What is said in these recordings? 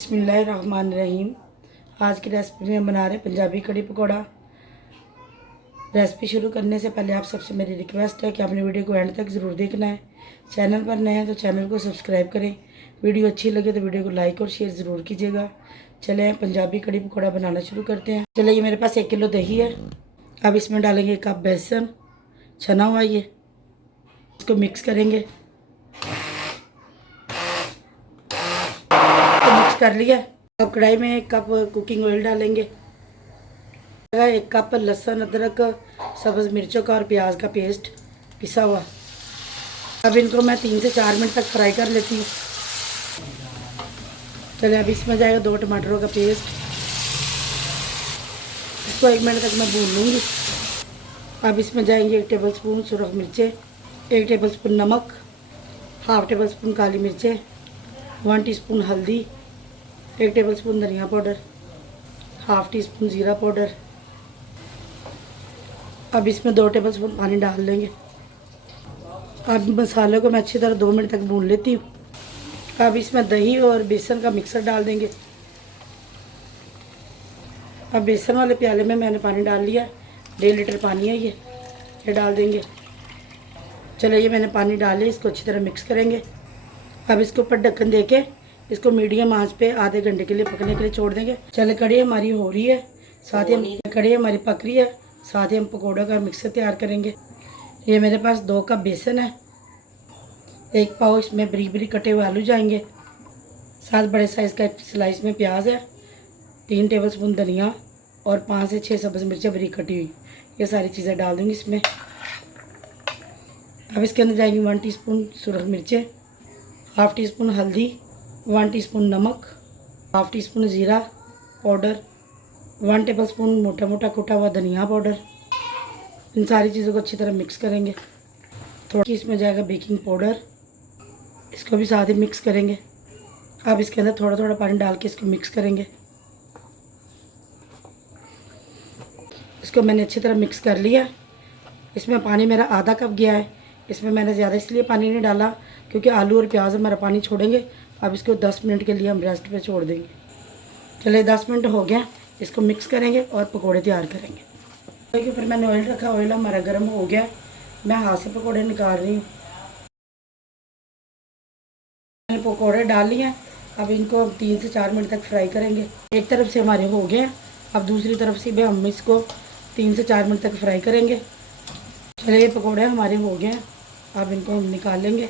बिस्मिल्लाहिर्रहमानिर्रहीम। आज की रेसिपी में हम बना रहे हैं पंजाबी कड़ी पकौड़ा। रेसिपी शुरू करने से पहले आप सबसे मेरी रिक्वेस्ट है कि आपने वीडियो को एंड तक ज़रूर देखना है। चैनल पर नए हैं तो चैनल को सब्सक्राइब करें। वीडियो अच्छी लगे तो वीडियो को लाइक और शेयर ज़रूर कीजिएगा। चलें पंजाबी कड़ी पकौड़ा बनाना शुरू करते हैं। चलिए, ये मेरे पास 1 किलो दही है। अब इसमें डालेंगे 1 कप बेसन छना हुआ, ये इसको मिक्स करेंगे। मिक्स कर लिया। अब कढ़ाई में 1 कप कुकिंग ऑयल डालेंगे। 1 कप लहसुन अदरक सब्ज़ मिर्चों का और प्याज का पेस्ट पिसा हुआ। अब इनको मैं 3 से 4 मिनट तक फ्राई कर लेती हूँ। चलिए, अब इसमें जाएगा 2 टमाटरों का पेस्ट। इसको 1 मिनट तक मैं भून लूँगी। अब इसमें जाएंगे 1 टेबल स्पून सुरख मिर्चें, 1 टेबल स्पून नमक, हाफ टेबल स्पून काली मिर्चें, 1 टीस्पून हल्दी, 1 टेबल स्पून धनिया पाउडर, हाफ टी स्पून ज़ीरा पाउडर। अब इसमें 2 टेबल स्पून पानी डाल देंगे। अब मसाले को मैं अच्छी तरह 2 मिनट तक भून लेती हूँ। अब इसमें दही और बेसन का मिक्सर डाल देंगे। अब बेसन वाले प्याले में मैंने पानी डाल लिया। 1.5 लीटर पानी है ये डाल देंगे। चलिए, ये मैंने पानी डाल लिया। इसको अच्छी तरह मिक्स करेंगे। अब इसके ऊपर ढक्कन देके इसको मीडियम आंच पे आधे घंटे के लिए पकने के लिए छोड़ देंगे। चले, कड़ी हमारी हो रही है, साथ ही हम कड़ी हमारी पक रही है, साथ ही हम पकौड़ों का मिक्सर तैयार करेंगे। ये मेरे पास 2 कप बेसन है, 1 पाव इसमें बरीक बरीक कटे हुए आलू जाएंगे, 7 बड़े साइज़ का स्लाइस में प्याज है, 3 टेबल स्पून धनिया और 5 से 6 सब्ज़ मिर्चें बरीक कटी हुई। ये सारी चीज़ें डाल दूँगी इसमें। अब इसके अंदर जाएंगी 1 टीस्पून सुरख मिर्चें, हाफ टी स्पून हल्दी, 1 टीस्पून नमक, हाफ टी स्पून ज़ीरा पाउडर, 1 टेबल स्पून मोटा मोटा कुटा हुआ धनिया पाउडर। इन सारी चीज़ों को अच्छी तरह मिक्स करेंगे। थोड़ा इसमें जाएगा बेकिंग पाउडर, इसको भी साथ ही मिक्स करेंगे। अब इसके अंदर थोड़ा थोड़ा पानी डाल के इसको मिक्स करेंगे। इसको मैंने अच्छी तरह मिक्स कर लिया। इसमें पानी मेरा आधा कप गया है। इसमें मैंने ज़्यादा इसलिए पानी नहीं डाला क्योंकि आलू और प्याज हमारा पानी छोड़ेंगे। अब इसको 10 मिनट के लिए हम रेस्ट पे छोड़ देंगे। चलिए, 10 मिनट हो गया। इसको मिक्स करेंगे और पकोड़े तैयार करेंगे। देखिए, फिर मैंने ऑयल रखा, ऑयल हमारा गर्म हो गया। मैं हाथ से पकोड़े निकाल रही हूँ। मैंने पकोड़े डाल लिए। अब इनको 3 से 4 मिनट तक फ्राई करेंगे। एक तरफ से हमारे हो गए, अब दूसरी तरफ से भी हम इसको 3 से 4 मिनट तक फ्राई करेंगे। चलिए, ये पकोड़े हमारे हो गए। अब इनको हम निकाल लेंगे।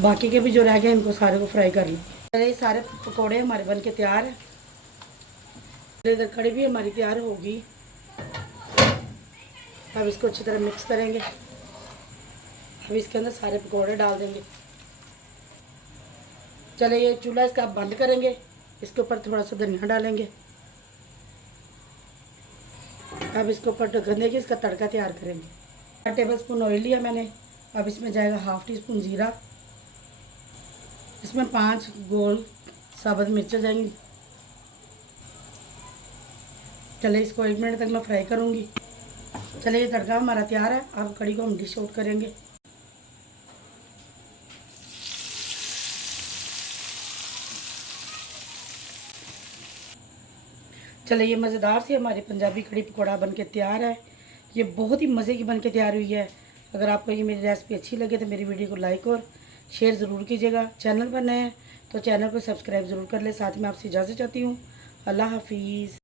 बाकी के भी जो रह गए इनको सारे को फ्राई कर लेंगे। चलिए, सारे पकोड़े हमारे बन के तैयार है। इधर कड़ी भी हमारी तैयार होगी। अब इसको अच्छी तरह मिक्स करेंगे। अब इसके अंदर सारे पकोड़े डाल देंगे। चलिए, ये चूल्हा इसका आप बंद करेंगे। इसके ऊपर थोड़ा सा धनिया डालेंगे। अब इसके ऊपर ढक्कन देके इसका तड़का तैयार करेंगे। 1 टेबल स्पून ऑयल लिया मैंने। अब इसमें जाएगा हाफ टी स्पून ज़ीरा, इसमें 5 गोल साबुत मिर्चें जाएंगी। चलिए, इसको 1 मिनट तक मैं फ्राई करूँगी। चलिए, ये तड़का हमारा तैयार है। अब कड़ी को हम डिश आउट करेंगे। चलिए, ये मज़ेदार सी हमारी पंजाबी कड़ी पकौड़ा बन के तैयार है। ये बहुत ही मज़े की बन के तैयार हुई है। अगर आपको ये मेरी रेसिपी अच्छी लगे तो मेरी वीडियो को लाइक और शेयर ज़रूर कीजिएगा। चैनल पर नए हैं तो चैनल को सब्सक्राइब ज़रूर कर ले। साथ में आपसे इजाज़त चाहती हूँ। अल्लाह हाफिज़।